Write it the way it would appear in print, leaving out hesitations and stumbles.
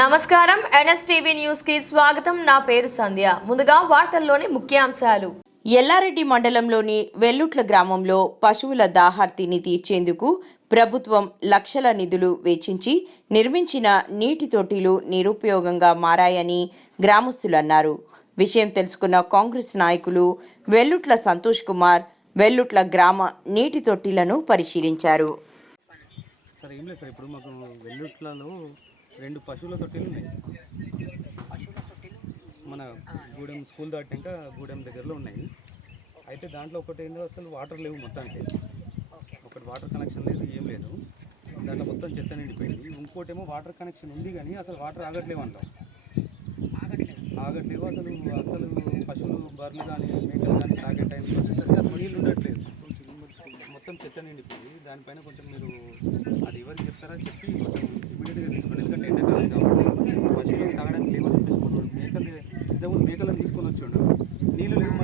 నమస్కారం NSTV news కి స్వాగతం. నా పేరు సంధ్య. ముందుగా వార్తల్లోని ముఖ్యాంశాలు. ఎల్లారెడ్డి మండలంలోని వెల్లుట్ల గ్రామంలో పశువుల దాహార్తిని తీర్చేందుకు ప్రభుత్వం లక్షల నిధులు వెచ్చించి నిర్మించిన నీటి తొట్టిలు నిరుపయోగంగా మారాయని గ్రామస్తులు అన్నారు. విషయం తెలుసుకున్న కాంగ్రెస్ నాయకులు వెల్లుట్ల సంతోష్ కుమార్ వెల్లుట్ల గ్రామ నీటి తొట్టిలను పరిశీలించారు. సార్ ఏం లేదు సార్, ఇప్పుడు మాకు వెల్లుట్లలో 2 పశువుల తొట్టిలు ఉన్నాయి. మన గూడెం స్కూల్ దాటాక గూడెం దగ్గరలో ఉన్నాయి. అయితే దాంట్లో ఒకటి ఏందో అసలు వాటర్ లేవు, మొత్తానికి ఒకటి వాటర్ కనెక్షన్ లేదు, ఏం లేదు. దాంట్లో మొత్తం చెత్త నిండిపోయింది. ఇంకోటేమో వాటర్ కనెక్షన్ ఉంది కానీ అసలు వాటర్ ఆగట్లేవు, అందులో ఆగట్లేవు. అసలు పశువులు బర్రెలు కానీ మేకలు కానీ తాగే టైంకి వచ్చేసరికి అసలు నీళ్ళు ఉండట్లేదు, మొత్తం చెత్త నిండిపోయింది. దానిపైన కొంచెం మీరు అది ఎవరికి చెప్తారా చెప్పి కొంచెం ఇమీడియట్గా తీసుకోండి. ఎందుకంటే ఎండాకాలం కాబట్టి పశువులు తాగడానికి లేవని చెప్పేసి మనం మేకలను తీసుకొని వచ్చాడు. నీళ్ళు లేవు,